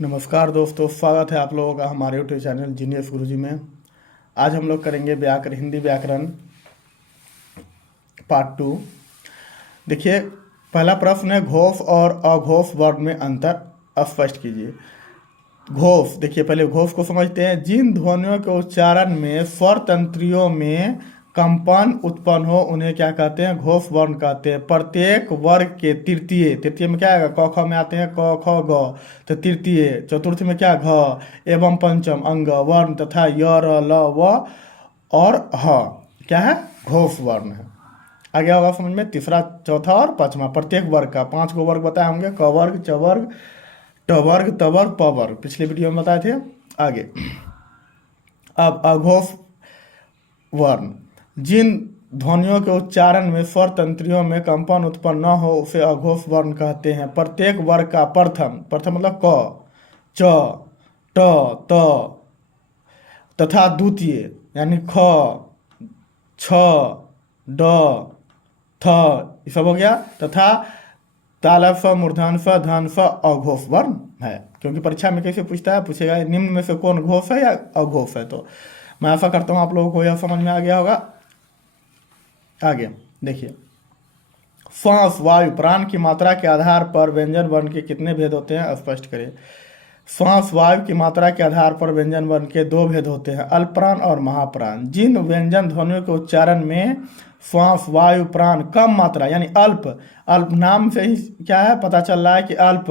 नमस्कार दोस्तों, स्वागत है आप लोगों का हमारे यूट्यूब चैनल जीनियस गुरुजी में। आज हम लोग करेंगे हिंदी व्याकरण पार्ट 2। देखिए, पहला प्रश्न है, घोष और अघोष वर्ण में अंतर स्पष्ट कीजिए। घोष, देखिए पहले घोष को समझते हैं। जिन ध्वनियों के उच्चारण में स्वर तंत्रियों में कंपन उत्पन्न हो उन्हें क्या कहते हैं? घोष वर्ण कहते हैं। प्रत्येक वर्ग के तृतीय, तृतीय में क्या आएगा? क ख में आते हैं क ख ग, तो तृतीय। चतुर्थ में क्या? घ एवं पंचम अंग वर्ण तथा य र ल व और ह क्या है? घोष वर्ण है। आगे होगा समझ में। तीसरा, चौथा और पांचवा, प्रत्येक वर्ग का 5 गो वर्ग बताए होंगे, क वर्ग, च वर्ग, ट वर्ग, त वर्ग, प वर्ग, पिछले वीडियो में बताए थे। आगे, अब अघोष वर्ण, जिन ध्वनियों के उच्चारण में स्वर तंत्रियों में कंपन उत्पन्न न हो उसे अघोष वर्ण कहते हैं। प्रत्येक वर्ग का प्रथम, प्रथम मतलब क, च, ट, त तथा द्वितीय यानी ख, छ, ड, थ, ये सब हो गया, तथा तालव्य फ, मूर्धन्य फ, धन्य फ अघोष वर्ण है। क्योंकि परीक्षा में कैसे पूछता है, पूछेगा निम्न में से कौन घोष है या अघोष है। तो मैं आशा करता हूँ आप लोगों को यह समझ में आ गया होगा। आगे देखिए, श्वास, वायु, प्राण की मात्रा के आधार पर व्यंजन वर्ण के कितने भेद होते हैं? स्पष्ट करें। श्वास, वायु की मात्रा के आधार पर व्यंजन वर्ण के 2 भेद होते हैं, अल्प प्राण और महाप्राण। जिन व्यंजन ध्वनियों के उच्चारण में श्वास, वायु, प्राण कम मात्रा यानी अल्प, अल्प नाम से ही क्या है पता चल रहा है कि अल्प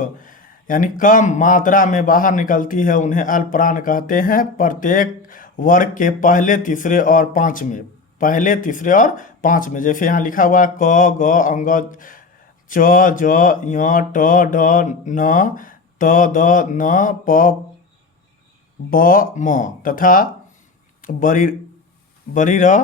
यानी कम मात्रा में बाहर निकलती है, उन्हें अल्प प्राण कहते हैं। प्रत्येक वर्ग के पहले, तीसरे और पांचवें, पहले, तीसरे और पांचवें, जैसे यहाँ लिखा हुआ है क, ग, अंग, च, ज, य, ट, ड, न, त, द, न, प, ब, म तथा बरी र,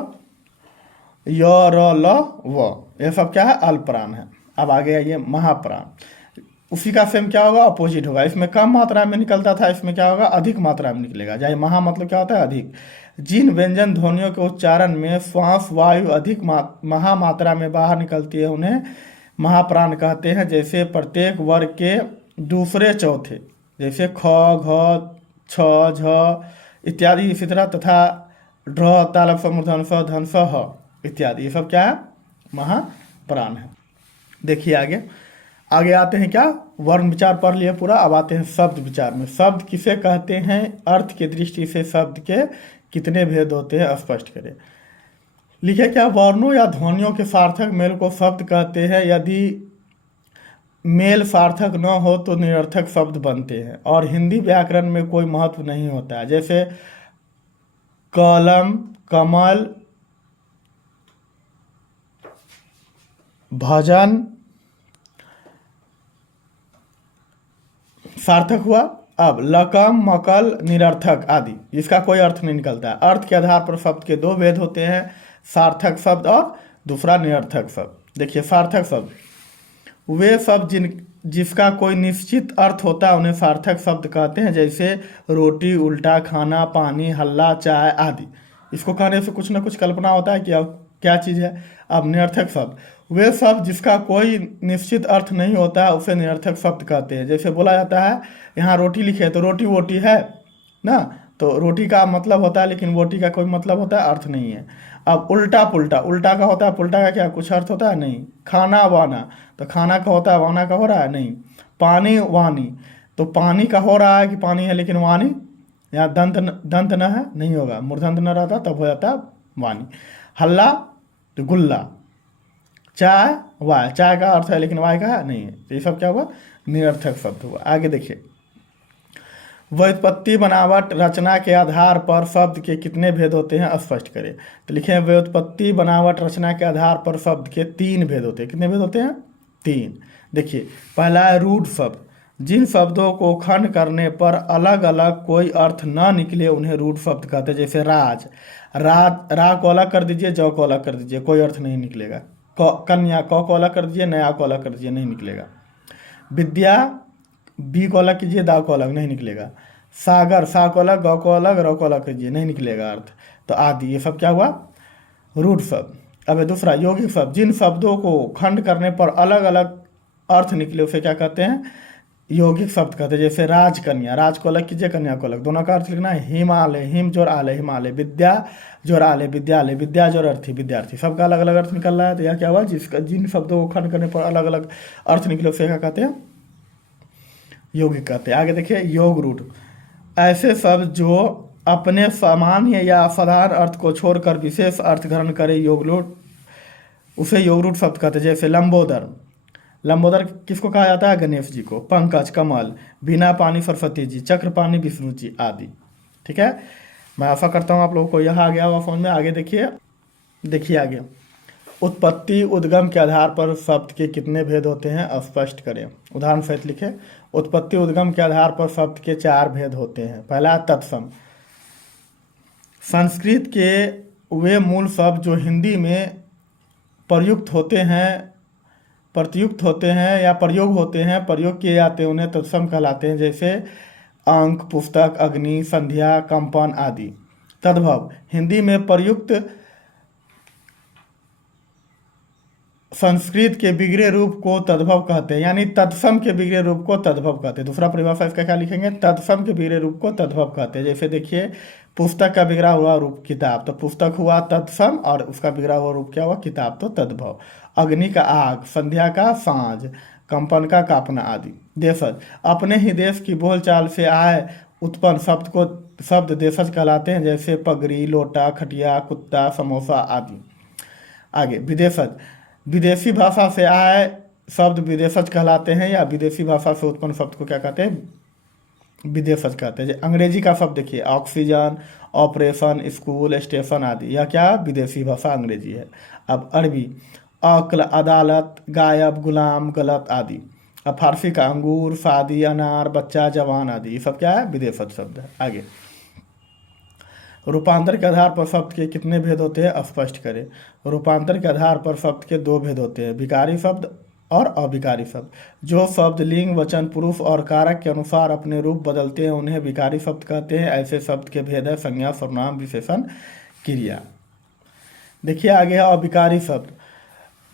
य, र, ल, व, यह सब क्या है? अल्प प्राण है। अब आगे आइए महाप्राण। उसी का सेम क्या होगा? अपोजिट होगा। इसमें कम मात्रा में निकलता था, इसमें क्या होगा? अधिक मात्रा में निकलेगा। चाहे महा मतलब क्या होता है? अधिक। जिन व्यंजन ध्वनियों के उच्चारण में श्वास, वायु अधिक महा मात्रा में बाहर निकलती है उन्हें महाप्राण कहते हैं। जैसे प्रत्येक वर्ग के दूसरे, चौथे, जैसे ख, घ, छ, झ इत्यादि। इसी तरह तथा ढ, तालव्य फ, मूर्धन्य फ, धन्य फ, ह इत्यादि, ये सब क्या है? महाप्राण है। देखिए आगे, आगे आते हैं क्या? वर्ण विचार पढ़ लिए पूरा। अब आते हैं शब्द विचार में। शब्द किसे कहते हैं? अर्थ की दृष्टि से शब्द के कितने भेद होते हैं? स्पष्ट करें। लिखे क्या? वर्णों या ध्वनियों के सार्थक मेल को शब्द कहते हैं। यदि मेल सार्थक न हो तो निरर्थक शब्द बनते हैं और हिंदी व्याकरण में कोई महत्व नहीं होता है। जैसे कलम, कमल, भजन सार्थक हुआ। अब लकम, मकल निरर्थक आदि, इसका कोई अर्थ नहीं निकलता है। अर्थ के आधार पर शब्द के 2 भेद होते हैं, सार्थक शब्द और दूसरा निरर्थक शब्द। देखिए, सार्थक शब्द वे शब्द जिसका कोई निश्चित अर्थ होता है उन्हें सार्थक शब्द कहते हैं। जैसे रोटी, उल्टा, खाना, पानी, हल्ला, चाय आदि। इसको कहने से कुछ ना कुछ कल्पना होता है कि अब क्या चीज़ है। अब निरर्थक शब्द वे शब्द जिसका कोई निश्चित अर्थ नहीं होता है उसे निरर्थक शब्द कहते हैं। जैसे बोला जाता है यहाँ रोटी लिखे तो रोटी वोटी है ना, तो रोटी का मतलब होता है लेकिन वोटी का कोई मतलब होता है, अर्थ नहीं है। अब उल्टा पुल्टा, उल्टा का होता है, पुल्टा का क्या कुछ अर्थ होता है? नहीं। खाना वाना, तो खाना का होता है, वाना का हो रहा है? नहीं। पानी वानी, तो पानी का हो रहा है कि पानी है लेकिन वानी, यहाँ दंत न है, नहीं होगा, मूर्धन्य न रहता तब हो जाता वानी। हल्ला तो गुल्ला, चाय वाय, चाय का अर्थ है लेकिन वाय का नहीं है, तो ये सब क्या हुआ? निरर्थक शब्द हुआ। आगे देखिए, व्युत्पत्ति, बनावट, रचना के आधार पर शब्द के कितने भेद होते हैं? स्पष्ट करें। तो लिखे व्युत्पत्ति, बनावट, रचना के आधार पर शब्द के 3 भेद होते हैं। कितने भेद होते हैं? 3। देखिए, पहला है रूढ़ शब्द। जिन शब्दों को खंड करने पर अलग अलग कोई अर्थ न निकले उन्हें रूढ़ शब्द कहते हैं। जैसे राज, रा को अलग कर दीजिए, जौ को अलग कर दीजिए, कोई अर्थ नहीं निकलेगा। कन्या, क को अलग कर दीजिए, नया को अलग कर दीजिए, नहीं निकलेगा। विद्या, बी को अलग कीजिए, दा को अलग, नहीं निकलेगा। सागर, सा को अलग, ग को अलग, र को अलग कीजिए, नहीं निकलेगा अर्थ। तो आदि, ये सब क्या हुआ? रूढ़ शब्द। अब दूसरा यौगिक शब्द, जिन शब्दों को खंड करने पर अलग अलग अर्थ निकले उसे क्या कहते हैं? यौगिक शब्द कहते हैं, जैसे राजकन्या, राज को अलग कीजिए, कन्या को अलग, दोनों का अर्थ लिखना है। हिमालय, हिम जोर आलय हिमालय, विद्या जोर आलय विद्यालय, विद्या जोर अर्थी विद्यार्थी, सबका अलग अलग अर्थ निकल रहा है। तो यह क्या हुआ, जिसका जिन शब्दों को खंड करने पर अलग अलग अर्थ निकले उसे क्या कहते हैं, यौगिक कहते हैं। आगे देखिए योग रूढ़, ऐसे शब्द जो अपने सामान्य या साधारण अर्थ को छोड़कर विशेष अर्थ ग्रहण करे योग रूढ़, उसे योग रूढ़ शब्द कहते हैं। जैसे लंबोदर, लंबोदर किसको कहा जाता है, गणेश जी को। पंकज, कमल, बिना पानी सरस्वती जी, चक्रपाणी विष्णु जी आदि। ठीक है, मैं आशा करता हूँ आप लोगों को यह आ गया होगा फोन में। आगे देखिए, देखिए आगे, उत्पत्ति उद्गम के आधार पर शब्द के कितने भेद होते हैं, स्पष्ट करें। उदाहरण सहित लिखे। उत्पत्ति उद्गम के आधार पर शब्द के 4 भेद होते हैं। पहला तत्सम, संस्कृत के वे मूल शब्द जो हिंदी में प्रयुक्त होते हैं या प्रयोग होते हैं, प्रयोग किए जाते हैं, उन्हें तत्सम कहलाते हैं। जैसे अंक, पुस्तक, अग्नि, संध्या, कंपन आदि। तद्भव, हिंदी में प्रयुक्त संस्कृत के बिगड़े रूप को तद्भव कहते हैं, यानी तत्सम के बिगड़े रूप को तद्भव कहते हैं। दूसरा परिभाषा इसका क्या लिखेंगे, तत्सम के बिगड़े रूप को तद्भव कहते हैं। जैसे देखिए, पुस्तक का बिगड़ा हुआ रूप किताब, तो पुस्तक हुआ तत्सम और उसका बिगड़ा हुआ रूप क्या हुआ, किताब, तो तद्भव। अग्नि का आग, संध्या का सांझ, कंपन का कांपना आदि। देशज, अपने ही देश की बोलचाल से आए उत्पन्न शब्द देशज कहलाते हैं। जैसे पगड़ी, लोटा, खटिया, कुत्ता, समोसा आदि। आगे विदेशज, विदेशी भाषा से आए शब्द विदेशज कहलाते हैं, या विदेशी भाषा से उत्पन्न शब्द को क्या कहते हैं, विदेशज कहते हैं। अंग्रेजी का शब्द देखिए, ऑक्सीजन, ऑपरेशन, स्कूल, स्टेशन आदि, यह क्या, विदेशी भाषा अंग्रेजी है। अब अरबी, अक्ल, अदालत, गायब, गुलाम, गलत आदि। अब फारसी का अंगूर, शादी, अनार, बच्चा, जवान आदि, ये सब क्या है, विदेशज शब्द है। आगे रूपांतर के आधार पर शब्द के कितने भेद होते हैं, स्पष्ट करें। रूपांतर के आधार पर शब्द के 2 भेद होते हैं, विकारी शब्द और अविकारी शब्द। जो शब्द लिंग, वचन, पुरुष और कारक के अनुसार अपने रूप बदलते हैं उन्हें विकारी शब्द कहते हैं। ऐसे शब्द के भेद है संज्ञा, सर्वनाम, विशेषण, क्रिया। देखिए आगे है अविकारी शब्द।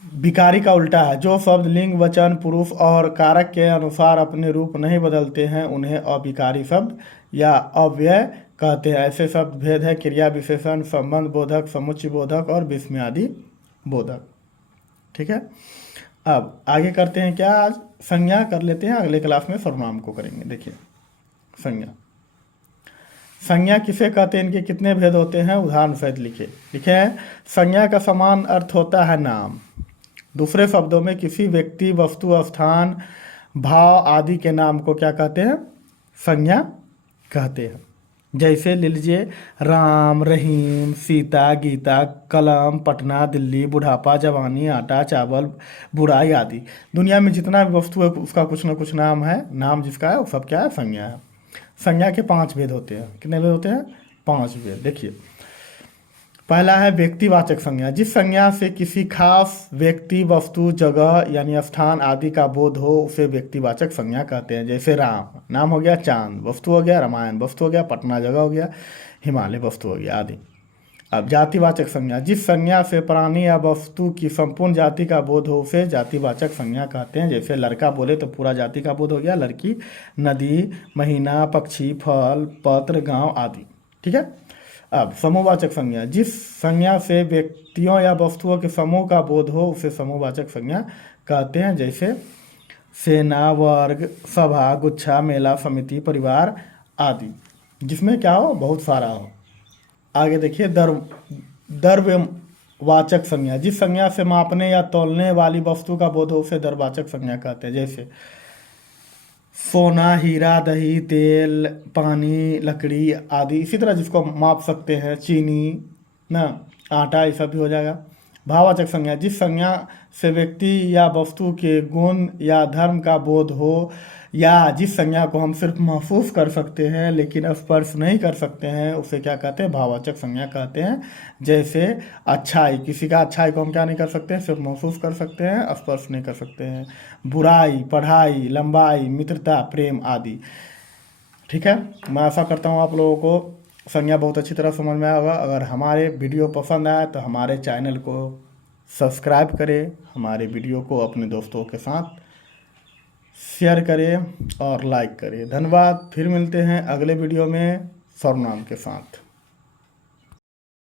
विकारी का उल्टा है, जो शब्द लिंग, वचन, पुरुष और कारक के अनुसार अपने रूप नहीं बदलते हैं उन्हें अविकारी शब्द या अव्यय कहते हैं। ऐसे शब्द भेद है क्रिया, विशेषण, संबंध बोधक, समुच्चय बोधक और विस्मयादि बोधक। ठीक है, अब आगे करते हैं क्या, आज संज्ञा कर लेते हैं, अगले क्लास में सर्वनाम को करेंगे। देखिए संज्ञा, संज्ञा किसे कहते हैं, इनके कितने भेद होते हैं, उदाहरण सहित लिखे हैं। संज्ञा का समान अर्थ होता है नाम। दूसरे शब्दों में किसी व्यक्ति, वस्तु, स्थान, भाव आदि के नाम को क्या कहते हैं, संज्ञा कहते हैं। जैसे ले लीजिए, राम, रहीम, सीता, गीता, कलम, पटना, दिल्ली, बुढ़ापा, जवानी, आटा, चावल, बुराई आदि। दुनिया में जितना भी वस्तु है उसका कुछ ना कुछ नाम है, नाम जिसका है वो सब क्या है, संज्ञा है। संज्ञा के 5 भेद होते हैं। कितने भेद होते हैं, 5 भेद। देखिए पहला है व्यक्तिवाचक संज्ञा, जिस संज्ञा से किसी खास व्यक्ति, वस्तु, जगह यानी स्थान आदि का बोध हो उसे व्यक्तिवाचक संज्ञा कहते हैं। जैसे राम नाम हो गया, चांद वस्तु हो गया, रामायण वस्तु हो गया, पटना जगह हो गया, हिमालय वस्तु हो गया आदि। अब जातिवाचक संज्ञा, जिस संज्ञा से प्राणी या वस्तु की संपूर्ण जाति का बोध हो उसे जातिवाचक संज्ञा कहते हैं। जैसे लड़का बोले तो पूरा जाति का बोध हो गया, लड़की, नदी, महीना, पक्षी, फल, पत्र, गांव आदि। ठीक है, अब समूहवाचक संज्ञा, जिस संज्ञा से व्यक्तियों या वस्तुओं के समूह का बोध हो उसे समूहवाचक संज्ञा कहते हैं। जैसे सेना, वर्ग, सभा, गुच्छा, मेला, समिति, परिवार आदि, जिसमें क्या हो, बहुत सारा हो। आगे देखिए द्रव्यवाचक संज्ञा, जिस संज्ञा से मापने या तौलने वाली वस्तु का बोध हो उसे द्रव्यवाचक संज्ञा कहते हैं। जैसे सोना, हीरा, दही, तेल, पानी, लकड़ी आदि। इसी तरह जिसको माप सकते हैं, चीनी ना, आटा, ये सब भी हो जाएगा। भाववाचक संज्ञा, जिस संज्ञा से व्यक्ति या वस्तु के गुण या धर्म का बोध हो या जिस संज्ञा को हम सिर्फ महसूस कर सकते हैं लेकिन स्पर्श नहीं कर सकते हैं उसे क्या कहते हैं, भाववाचक संज्ञा कहते हैं। जैसे अच्छाई, किसी का अच्छाई को हम क्या नहीं कर सकते हैं, सिर्फ महसूस कर सकते हैं, स्पर्श नहीं कर सकते हैं। बुराई, पढ़ाई, लंबाई, मित्रता, प्रेम आदि। ठीक है, मैं आशा करता हूँ आप लोगों को संज्ञा बहुत अच्छी तरह समझ में आया होगा। अगर हमारे वीडियो पसंद आए तो हमारे चैनल को सब्सक्राइब करें, हमारे वीडियो को अपने दोस्तों के साथ शेयर करें और लाइक करें। धन्यवाद। फिर मिलते हैं अगले वीडियो में सर्वनाम के साथ।